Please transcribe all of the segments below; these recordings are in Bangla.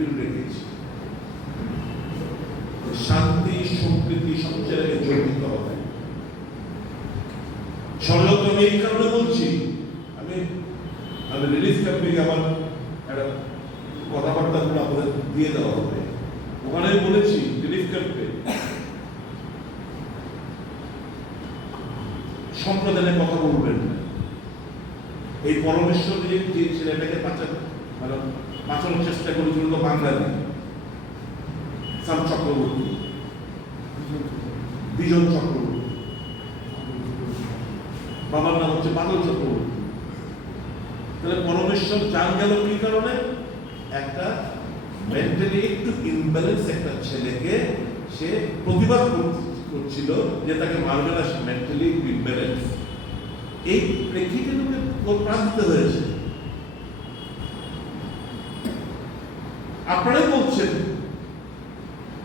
বিরুদ্ধে রেখেছি। শান্তি, সম্প্রীতি সব জায়গায় জড়িত হবে। এই কারণে বলছি, আমি আমি আমার একটা দিয়ে দেওয়া হবে? ওখানে বলেছি রিলিফ ক্যাম্পে সম্প্রদানের কথা বলবেন এই পরমেশ্বর যে ছেলেটাকে পাচার মানে বাঁচানোর চেষ্টা করেছিল তো বাংলাদেশ সাম চক্রবর্তী। বিজন চক্রবর্তী। বাবার নাম হচ্ছে বাদল চক্রবর্তী। তাহলে পরমেশ্বর জান গেল কি কারণে? একটা মেন্টালি একটু ইমব্যালেন্স একটা ছেলেকে সে প্রতিবাদ কর- করছিল যে তাকে মারবে না মেন্টালি ইমব্যালেন্স এই প্রেক্ষিতে দিতে হয়েছে। আপনারাই বলছেন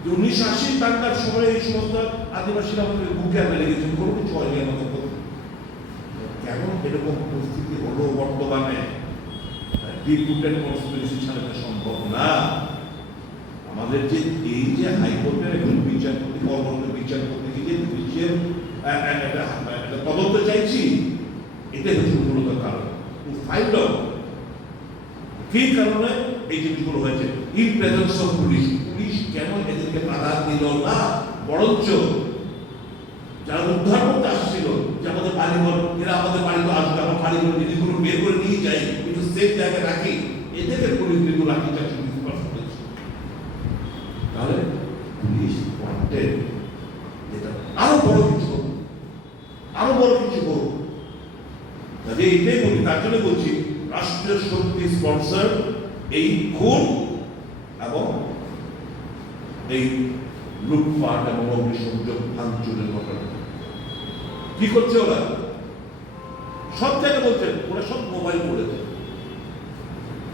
যে উনিশশো আশি টাকার সময় এই সমস্ত আদিবাসীরা আমাদের বুকে মেরে গেছেন কোনো কিছু হয়নি আমাদের। কেন এরকম পরিস্থিতি হলো বর্তমানে? ডিপুটেড কনস্পিরেসি ছাড়া সম্ভব না। আমাদের যে এই যে হাইকোর্টের একজন বিচারপতি কর্মরত বিচারপতি যে একটা তদন্ত চাইছি। এটাই হচ্ছে মূলত কারণ। ফাইন্ড আউট কি কারণে এই জিনিসগুলো হয়েছে in presence of police police কেন এদেরকে বাধা দিল না? বরঞ্চ যারা উদ্ধার করতে আসছিল, যে আমাদের বাড়িঘর, এরা আমাদের বাড়িতে আসবে আমার বাড়িঘর জিনিসগুলো বের করে নিয়ে যাই একটু সেফ জায়গায় রাখি, এদেরকে পুলিশ কিন্তু রাখি চাকরি তাহলে পুলিশ আরও বড় কিছু আরও বড় কিছু হোক। কাজে এটাই বলি, তার জন্য বলছি, রাষ্ট্রীয় শক্তি স্পন্সর এই খুন এবং এই লুটপাট এবং অগ্নিসংযোগ ভাঙচুরের ঘটনা। কি করছে ওরা? সব জায়গায় বলছেন ওরা সব মোবাইল করেছে।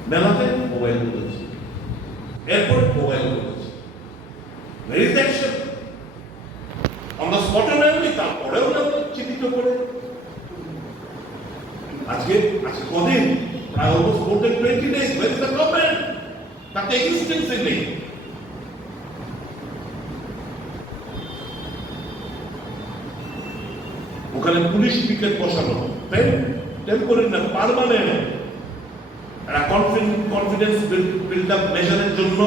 মেলাতে মোবাইল করেছে। এরপর মোবাইল ভেরি অ্যাকশন আমরা স্পটে নেননি তারপরেও না চিহ্নিত করে। আজকে আজকে কদিন? প্রায় almost more than twenty days where the government তাতে এক্সিস্টেন্স নেই ওখানে পুলিশ পিকেট বসানো। টেম্পোরারি না পারমানেন্ট কনফিডেন্স বিল্ড আপ মেজারের জন্য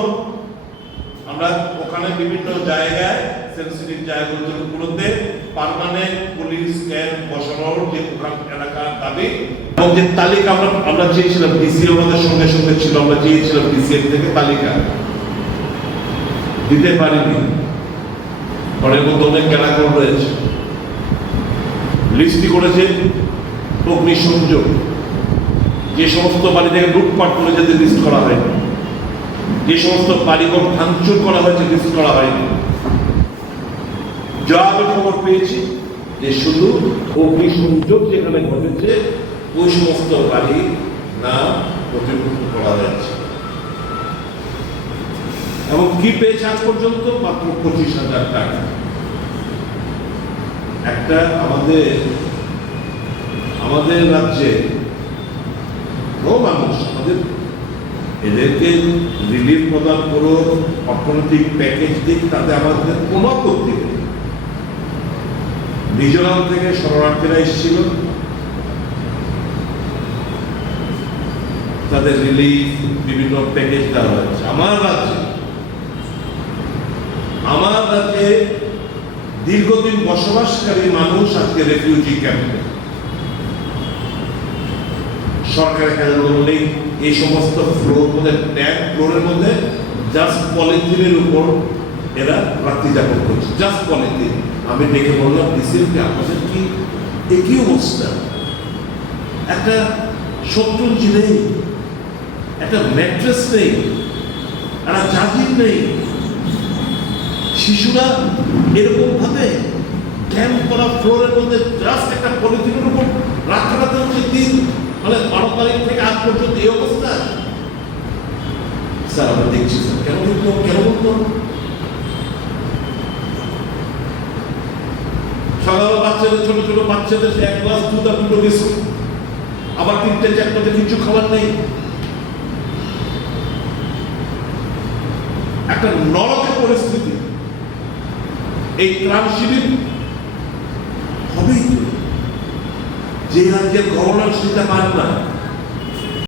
আমরা ওখানে বিভিন্ন জায়গায় সেন্সিটিভ জায়গাগুলোতে পার্মানেন্ট পুলিশ ক্যাম্প বসানোর যে এলাকার দাবি এবং যে তালিকা আমরা আমরা চেয়েছিলাম ডিসি আমাদের সঙ্গে সঙ্গে ছিল, আমরা চেয়েছিলাম ডিসি থেকে তালিকা। দিতে পারিনি। ঘরের মধ্যে অনেক কেনাকল রয়েছে। লিস্টি করেছে অগ্নিসংযোগ যে সমস্ত বাড়ি থেকে লুটপাট করে যেতে লিস্ট করা হয়নি। যে সমস্ত বাড়িঘর ভাঙচুর করা হয়েছে লিস্ট করা হয়নি। যা খবর পেয়েছি যে শুধু অগ্নিসংযোগ যেখানে ঘটেছে ওই সমস্ত বাড়ি না নথিভুক্ত করা যাচ্ছে। এবং কি পেয়েছে আজ পর্যন্ত? মাত্র পঁচিশ হাজার টাকা। একটা আমাদের আমাদের রাজ্যে মানুষ, আমাদের এদেরকে রিলিফ প্রদান করো অর্থনৈতিক প্যাকেজ দিক, তাতে আমাদের কোনো আপত্তি নেই। মিজোরাম থেকে শরণার্থীরা এসেছিল। তাদের রিলিফ বিভিন্ন প্যাকেজ দেওয়া হয়েছে। আমার রাজ্যে আমার রাজ্যে দীর্ঘদিন বসবাসকারী মানুষ আজকে রেফিউজি ক্যাম্পে সরকার বললেই এই সমস্ত ফ্লোর মধ্যে ট্যাগ ফ্লোরের মধ্যে জাস্ট পলিথিনের উপর এরা রাত্রি যাপন করছে জাস্ট পলিথিন আমি দেখে বললাম রিসেন্টলি আপনাদের কি, একই অবস্থা। একটা শত্রুঞ্জি নেই। একটা ম্যাট্রেস নেই, একটা জাজির নেই। শিশুরা এরকম ভাবে ক্যাম্প করা ফ্লোরের মধ্যে জাস্ট একটা পলিথিনের উপর রাখা রাখতে হচ্ছে দিন মানে বারো তারিখ থেকে আজ পর্যন্ত এই অবস্থা। স্যার, আমরা দেখছি, স্যার, কেন বলতো কেন বলতো সকালে বাচ্চাদের, ছোট ছোট বাচ্চাদের এক গ্লাস আর দুটো বিস্কুট। আবার তিনটে চারটাতে কিছু খাবার নেই। একটা নরকের পরিস্থিতি। এই ত্রাণ শিবির হবেই যে রাজ্যের গভর্নর সেটা পান না।